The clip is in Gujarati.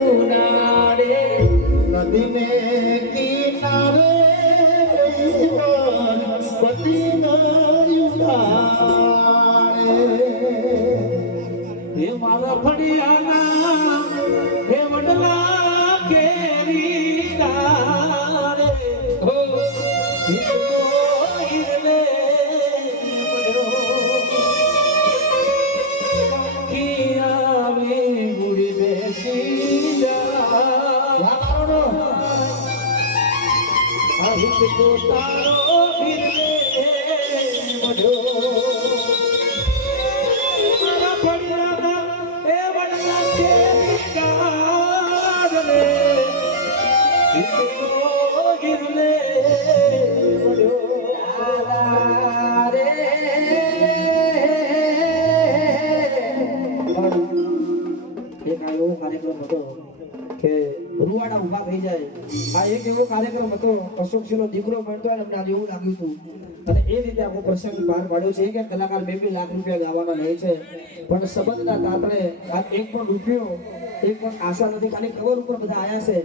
નદી ને કિનારે પતિ હે મારા ફળિયાના હે વડલા કેરી ડાળે હો હિરલે આવે ગુડી બેસી જા તો તારો હિરલે વડો મારા ફળિયાના એ વડલા કેરી ડાળે હિરલે વડો રે એક આવો કાર્યક્રમ હતો કે રૂવાડા ઉભા થઈ જાય આ એક એવો કાર્યક્રમ હતો અશોકસિંહનો દીકરો બનતો અને અમને એવું લાગ્યું હતું અને એ રીતે આખો પ્રસંગ બહાર પાડ્યો છે કે કલાકાર 2 લાખ રૂપિયા ગાવાના રહે છે પણ સંબંધના તાતણે આ એક પણ રૂપિયો એક પણ આશા નથી ખાલી કવર ઉપર બધા આયા છે